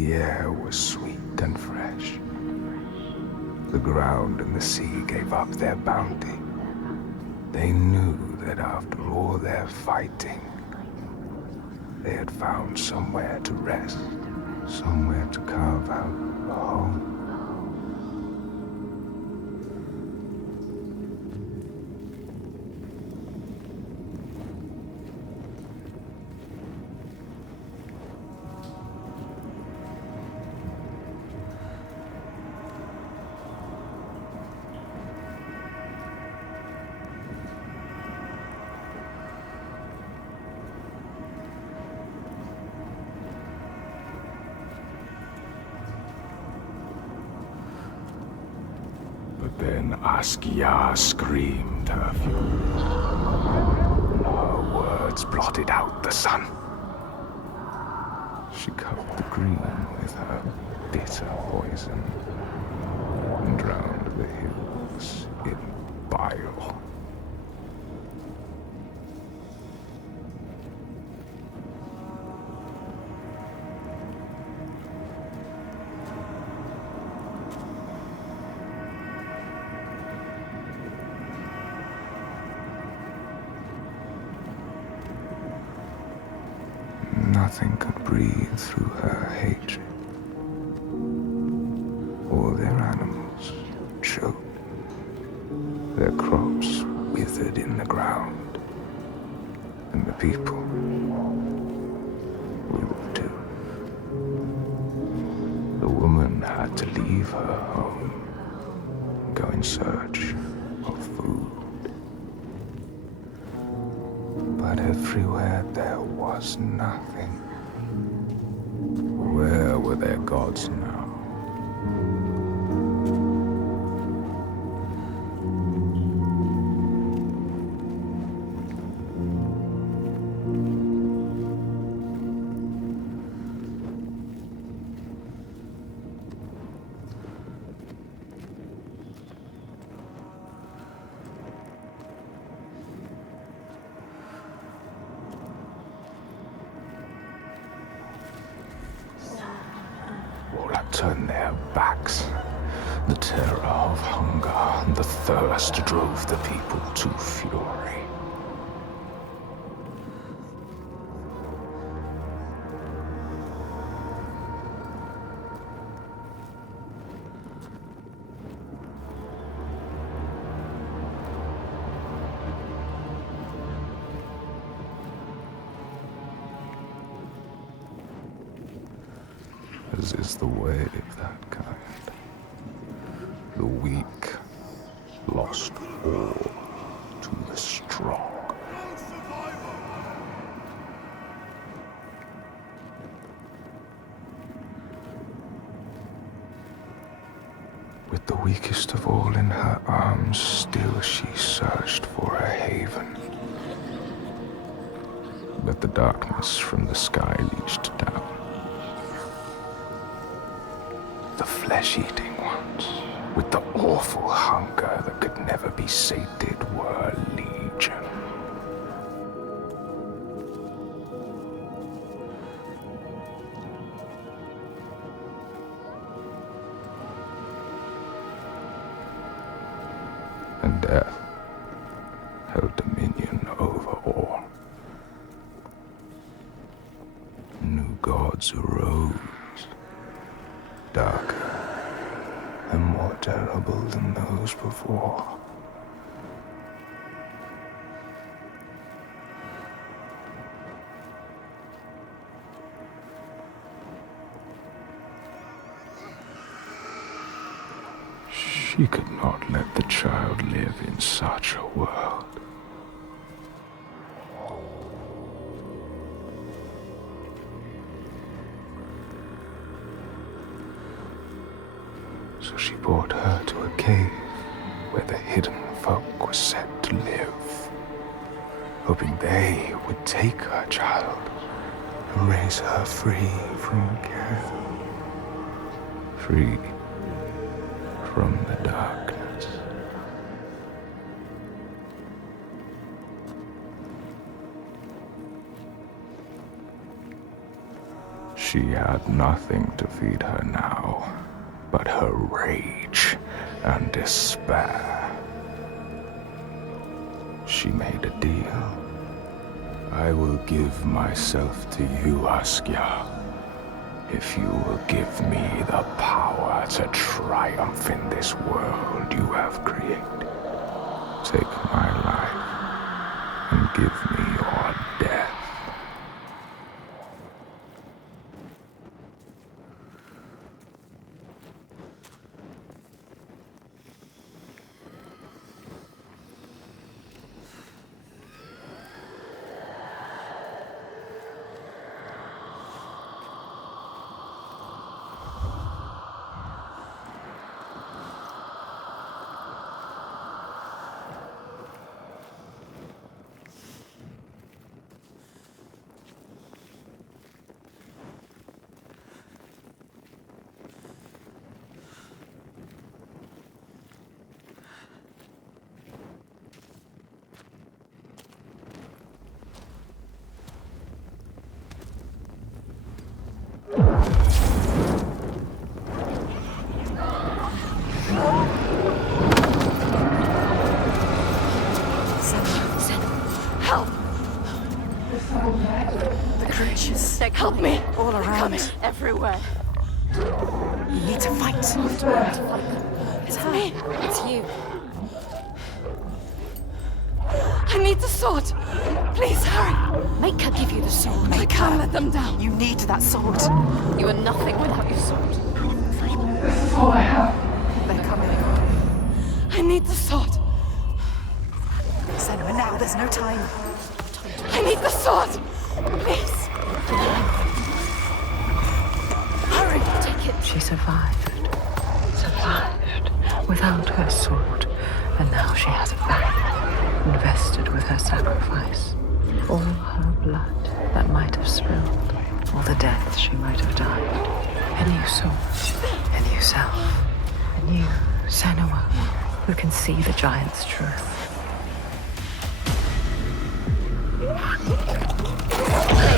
The air was sweet and fresh. The ground and the sea gave up their bounty. They knew that after all their fighting, they had found somewhere to rest, somewhere to carve out a home. Then Askia screamed her fury. Her words blotted out the sun. She covered the green with her bitter poison and drowned the hills in bile. Nothing could breathe through her hatred. All their animals choked. Their crops withered in the ground. And the people withered too. The woman had to leave her home, go in search of food. But everywhere there was nothing. Where were their gods now? Turned their backs. The terror of hunger and the thirst drove the people to fury. As is the way of that kind. The weak lost all to the strong. With the weakest of all in her arms, still she searched for a haven. But the darkness from the sky reached down. The flesh-eating ones, with the awful hunger that could never be sated, were legion. And death held dominion over all. New gods arose, darker and more terrible than those before. She could not let the child live in such a world. So she brought her to a cave where the hidden folk were set to live, hoping they would take her child and raise her free from care, free from the darkness. She had nothing to feed her now but her rage and despair. She made a deal. I will give myself to you, Askia, if you will give me the power to triumph in this world you have created. Take my life and give me your death. Help me! All around. Everywhere. You need to fight. It's me. It's you. I need the sword. Please hurry. Make her give you the sword. I can't let them down. You need that sword. You are nothing without your sword. This is all I have. They're coming. I need the sword. Senua, now. There's no time. I need the sword. Please. Hurry. Take it. She survived without her sword, and now she has it back, invested with her sacrifice. All her blood that might have spilled, all the deaths she might have died. A new sword, a new self, a new Senua who can see the giant's truth. They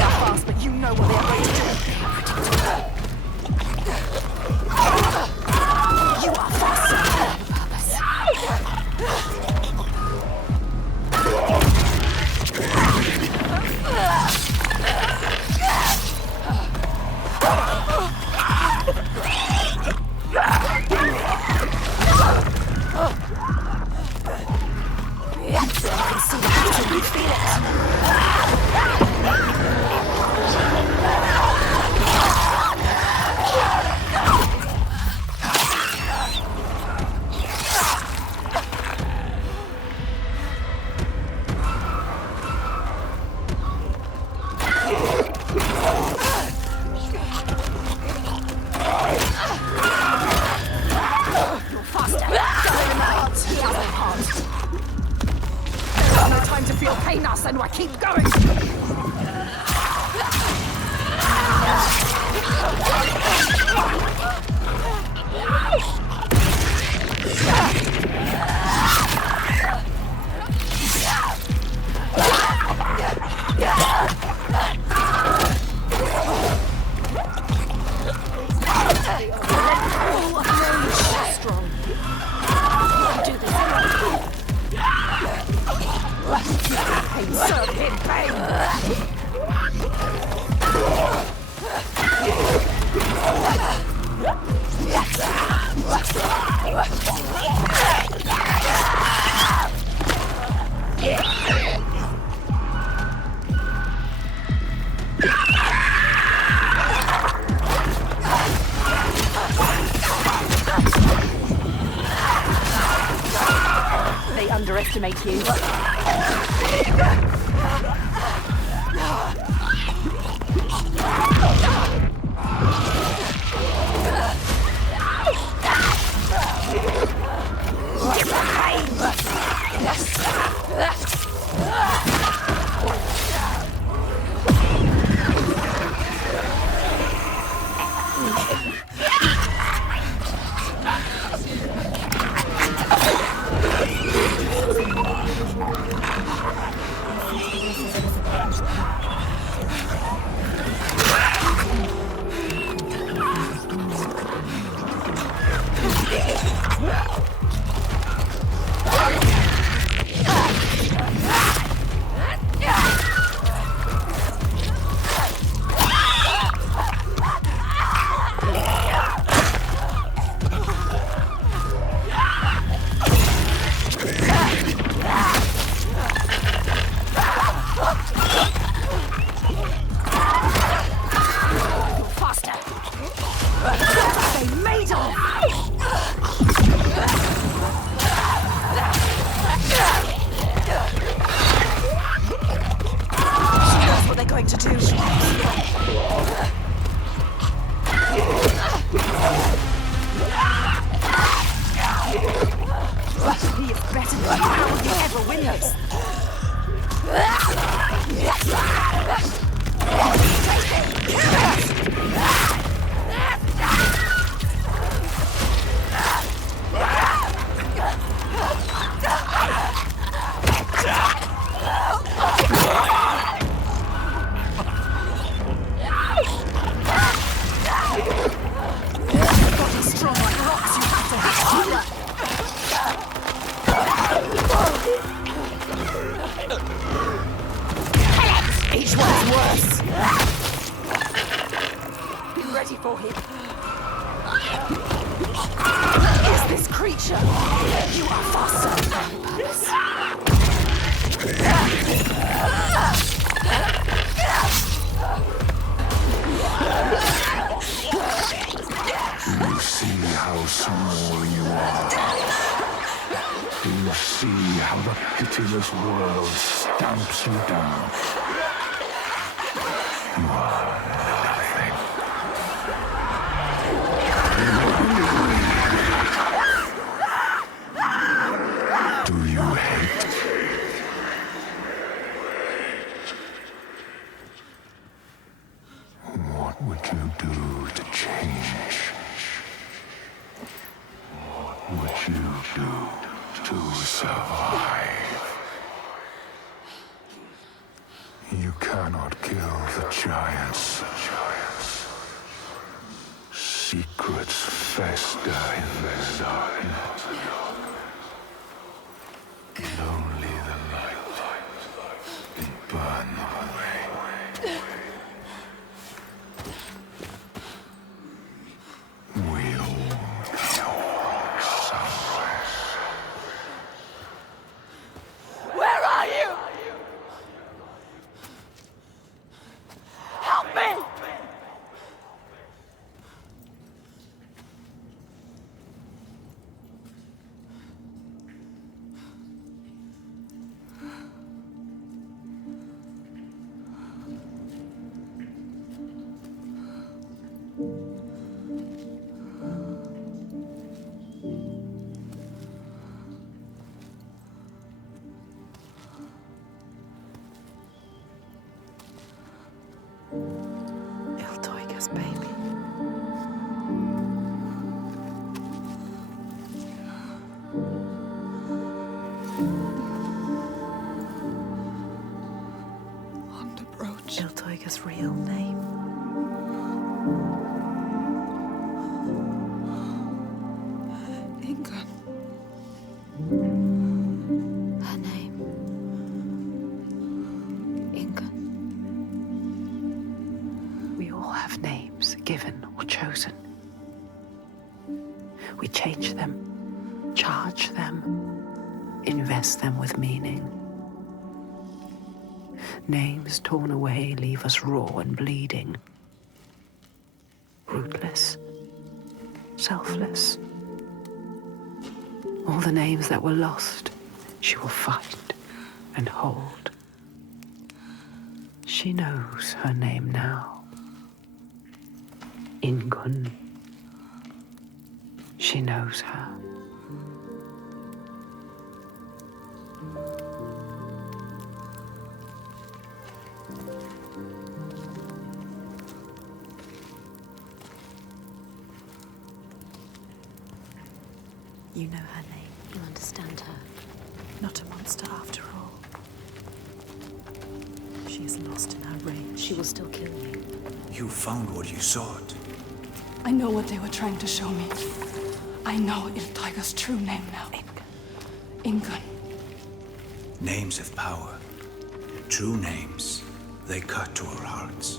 are fast, but you know what they are going to do. You are faster than your purpose. I can see the passion. You feel it. You're faster. Go in the heart. The other heart. There's no time to feel pain now, Senua. Keep going. Strong. Do this. Pain, serve him, pain. They underestimate you. He is better than you. How will you ever win this? Body's strong like rocks. You have to hit it. Each one's worse. Be ready for him. Is this creature? You are faster than purpose. You see how small you are. Do you see how the pitiless world stamps you down? You are nothing. Do you hate? What would you do to change? What would you do to survive? You cannot kill the giants. Secrets fester in the darkness. And only the light can burn them away. We all know somewhere. Where are you? Help me! Iltoiga's baby. Underbrooch. Iltoiga's real name. Ingun. Her name. Ingun. We all have names, given or chosen. We change them, charge them, invest them with meaning. Names torn away leave us raw and bleeding. Rootless, selfless. All the names that were lost, she will fight and hold. She knows her name now. Ingun. She knows her. You know her name. You understand her. Not a monster after all. She is lost in her rage. She will still kill you. You found what you sought. I know what they were trying to show me. I know Iltoiga's true name now. Ingun. Names have power. True names, they cut to our hearts.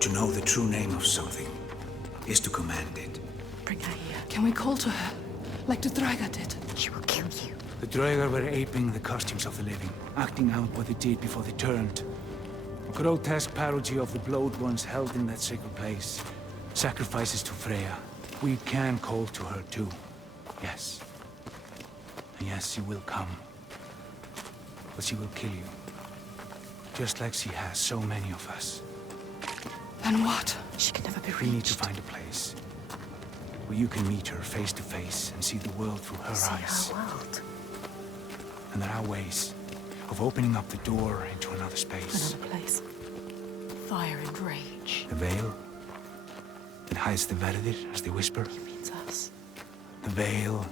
To know the true name of something is to command it. Bring her here. Can we call to her, like the Draga did? She will kill you. The Draugr were aping the costumes of the living, acting out what they did before they turned. A grotesque parody of the blowed ones held in that sacred place. Sacrifices to Freya. We can call to her too. Yes. And yes, she will come. But she will kill you. Just like she has so many of us. Then what? She can never be reached. We need to find a place. where you can meet her face to face and see the world through her eyes. See our world. And there are ways of opening up the door into another space. Another place. Fire and rage. The veil that hides the Verdir, as they whisper. It means us. The veil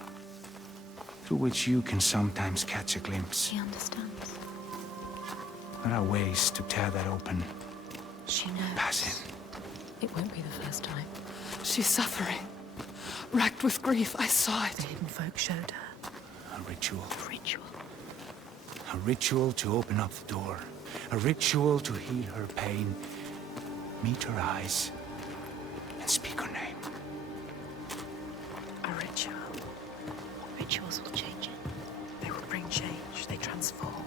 through which you can sometimes catch a glimpse. She understands. There are ways to tear that open. She knows. Pass in. It won't be the first time. She's suffering. Racked with grief, I saw The it. hidden folk showed her. A ritual. Ritual. A ritual to open up the door. A ritual to heal her pain. Meet her eyes. And speak her name. A ritual. Rituals will change it. They will bring change. They transform.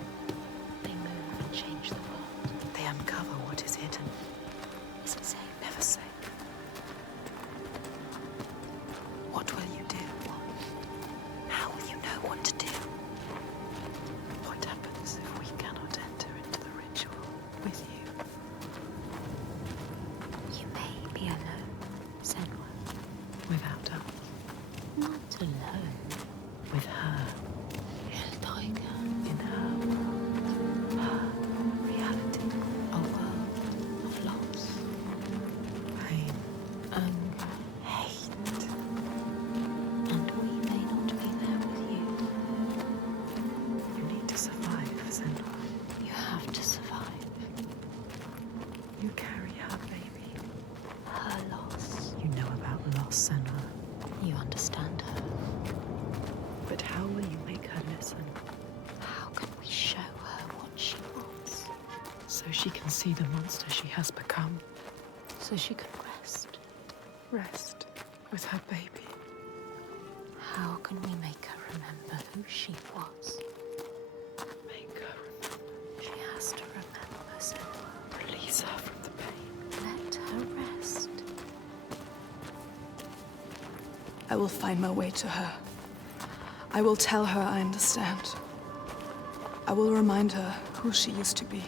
They move and change the world. They uncover what is hidden. Is it safe? Never say. What will you do? How will you know what to do? What happens if we cannot enter into the ritual with you? You may be alone, Senua. Without us. Not alone. With her. Helltiger. In her world. Her reality. A world of loss, Pain. anger, hate. And we may not be there with you. You need to survive, Senua. You have to survive. You carry her baby. Her loss. You know about loss, Senua. You understand her. But how will you make her listen? How can we show her what she wants? So she can see the monster she has become. So she can rest. Rest with her baby. How can we make her remember who she was? Make her remember. She has to remember, Senua. Release her from the pain. Let her rest. I will find my way to her. I will tell her I understand. I will remind her who she used to be.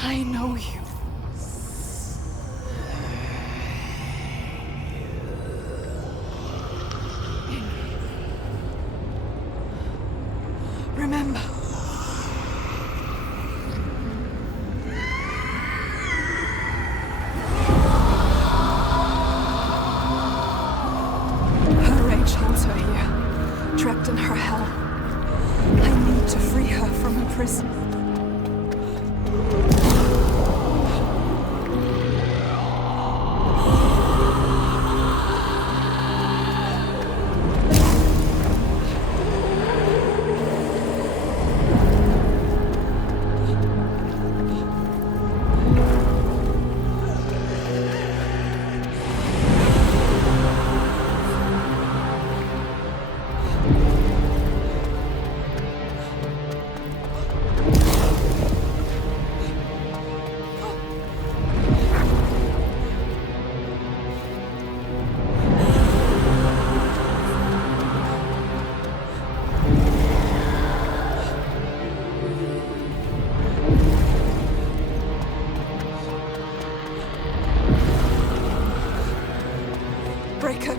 I know you. Remember. Her rage holds her here, trapped in her hell. I need to free her from her prison.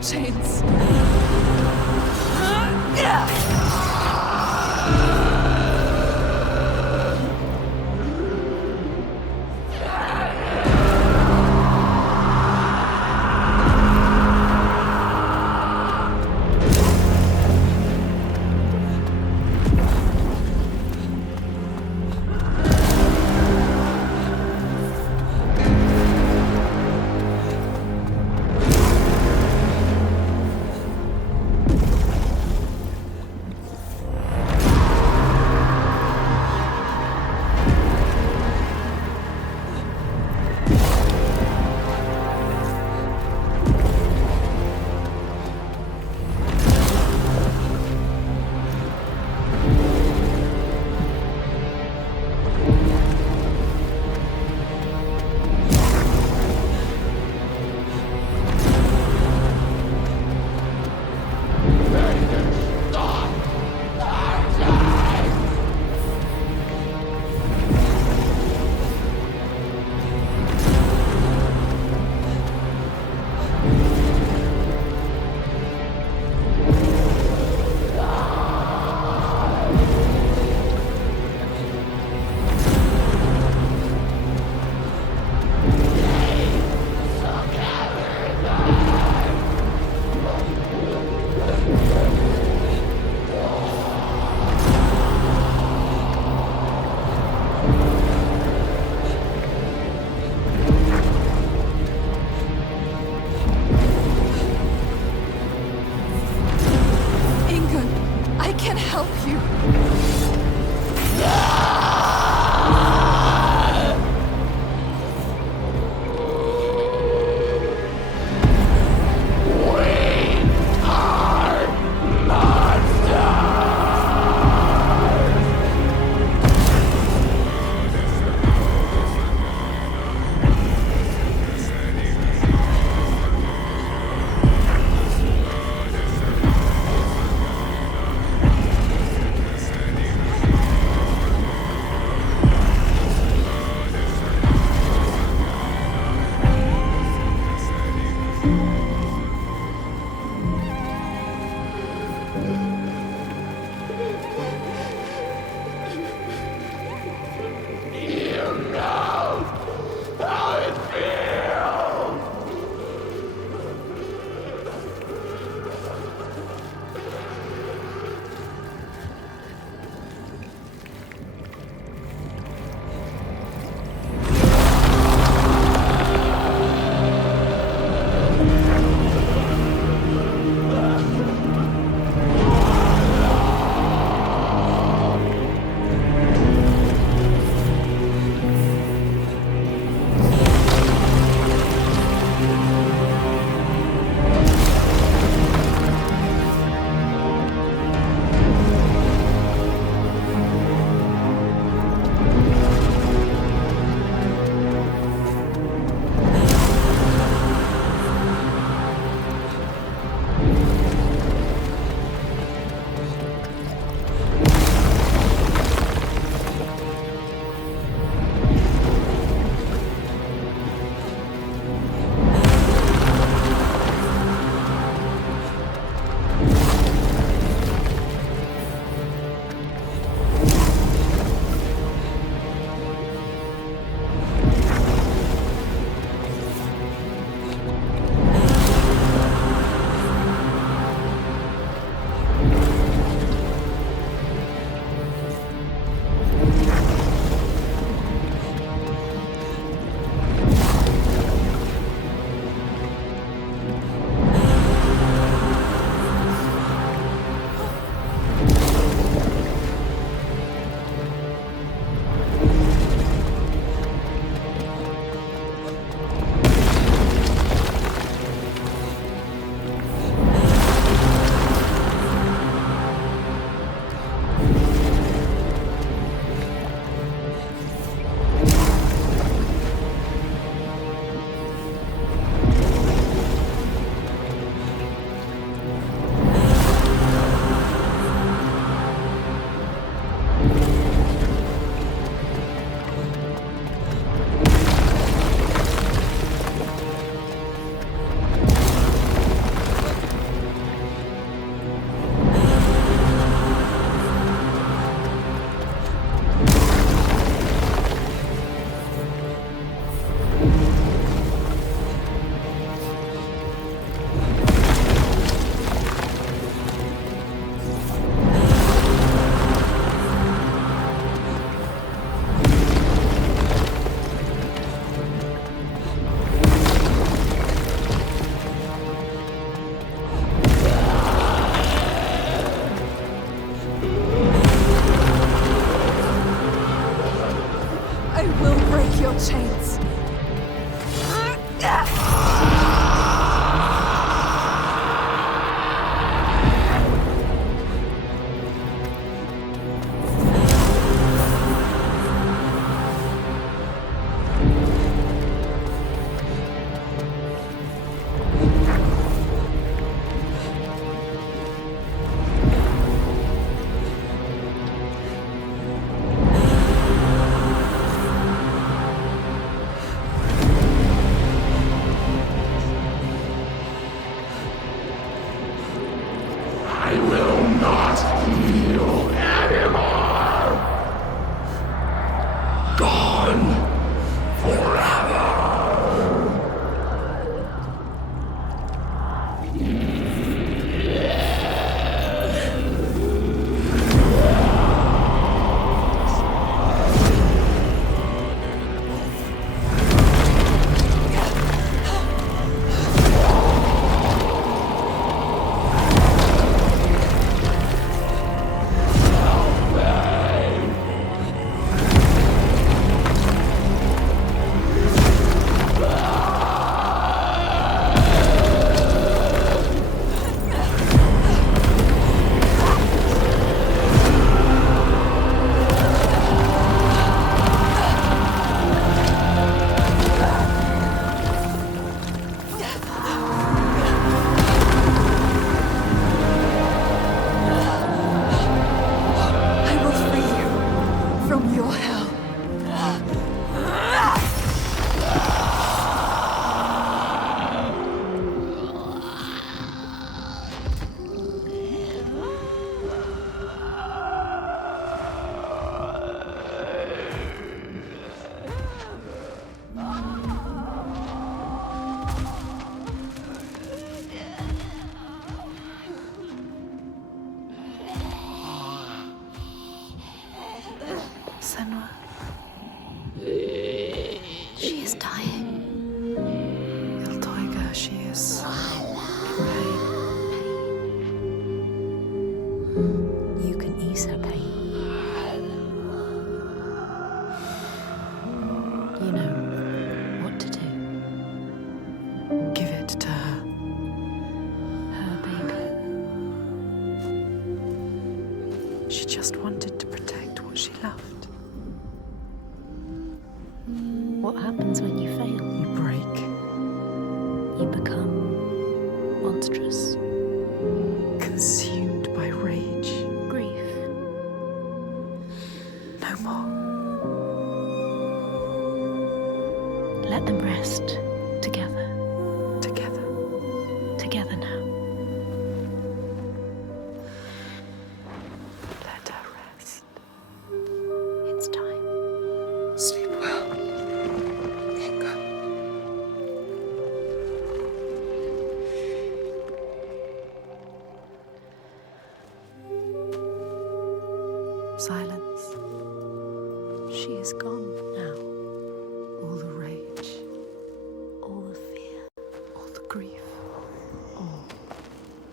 chains. your chains. Senua. She is dying. Iltoiga, she is in pain. You can ease her pain. You know what to do. Give it to her. Her baby. She just wanted to protect what she loved. What happens when you fail? You break. You become monstrous. Consumed by rage. Grief. No more. Let them rest together. Together. Together now. Let her rest. It's time. Sleep well, Inga. Silence. She is gone now. All the rage. All the fear. All the grief. All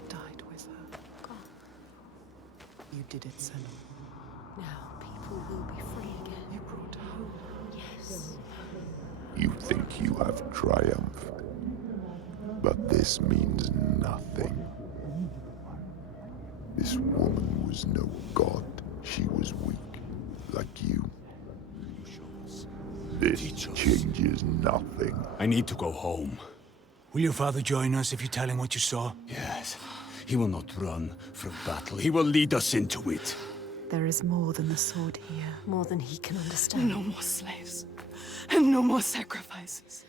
died with her. Gone. You did it, Senua. Now people will be free again. You brought her home. Yes. You think you have triumphed, but this means nothing. This woman was no god. She was weak, like you. This changes nothing. I need to go home. Will your father join us if you tell him what you saw? Yes. He will not run from battle. He will lead us into it. There is more than the sword here. More than he can understand. No more slaves. And no more sacrifices.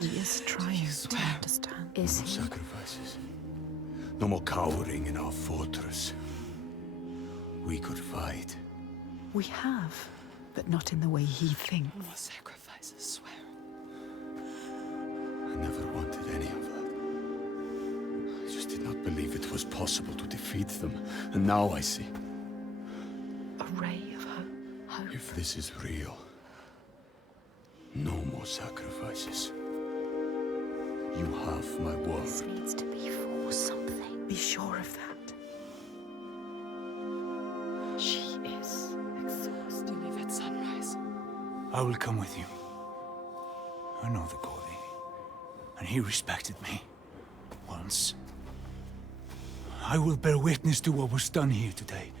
He is trying to understand. Is he? Sacrifices. No more cowering in our fortress. We could fight. We have, but not in the way he thinks. No more sacrifices, swear. I never wanted any of that. I just did not believe it was possible to defeat them. And now I see. A ray of hope. Hope. If this is real, no more sacrifices. You have my word. This needs to be for something. Be sure of that. She is exhausted. You leave at sunrise. I will come with you. I know the Cody. And he respected me. Once. I will bear witness to what was done here today.